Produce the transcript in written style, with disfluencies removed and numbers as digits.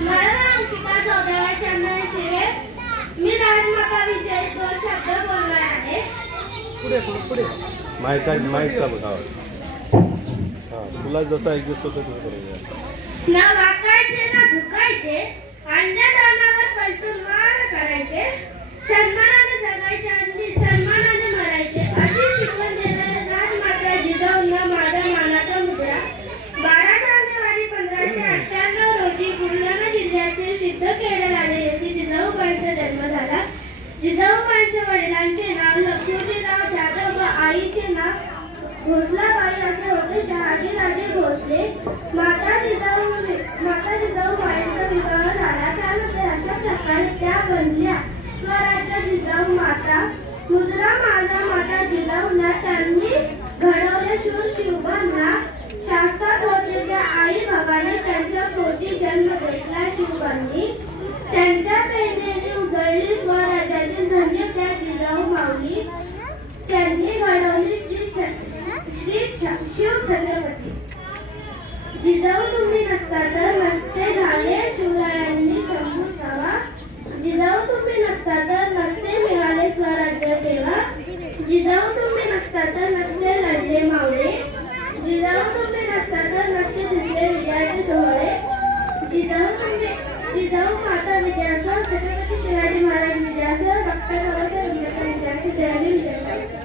माझं नाव अंकिता सौदागर चंदन शिवे. मी राजमाता विषयी 2 शब्द बोलणार आहे. पुढे माईक चालू. तुला जसं ऍडजस्ट होतं तसं करायचं. ना वाकायचे ना झुकायचे, अन्नदानावर पलटून मार करायचे, सन्मानाने जगायचे आणि सन्मानाने मरायचे, अशी शिकवण देणारे राजमाता जिजाऊंना माझा मानाचा मुजरा. 12 जानेवारी 1598 रोजी बुलढाणा जिल्ह्यातील सिद्धखेडराजा येथे जिजाऊबाईंचा जन्म झाला. जिजाऊबाईंच्या वडिलांचे नाव लखुजीराव जाधव व आईचे नाव भोसलाबाई असे होते. शहाजीराजे भोसले. माता जिजाऊबाईंचा विवाह झाला. त्यानंतर अशा प्रकारे त्या बनल्या स्वराज्य जिजाऊ माता. मुद्रा माझा माता जिजाऊंना त्यांनी घडवले. शूर शिवबांना शास्त्रास होते त्या आई बाबांनी त्यांच्या पोटी जन्म घेतला. शिवबांनी त्यांच्या प्रेरणेने उजळली स्वराज्यातील धन्य त्या जिजाऊ माऊली. त्यांनी घडवली श्री शिवछत्रपती. जिजाऊ तुम्ही नसता तर नसते झाले शिवरायांनी शंभू छावा. जिजाऊ तुम्ही नसता तर नसते मिळाले स्वराज्य ठेवा. जिजाऊ तुम्ही नसता तर नसते लढले मावळे. जिजाऊ तुम्ही नसता तर नसते दिसले विजयाचे सोहळे. जिजाऊ माता विजयासह छत्रपती शिवाजी महाराज विजयासह डॉक्टर बाबासाहेब आंबेडकर विजयासह जय हिंद, जय भारत.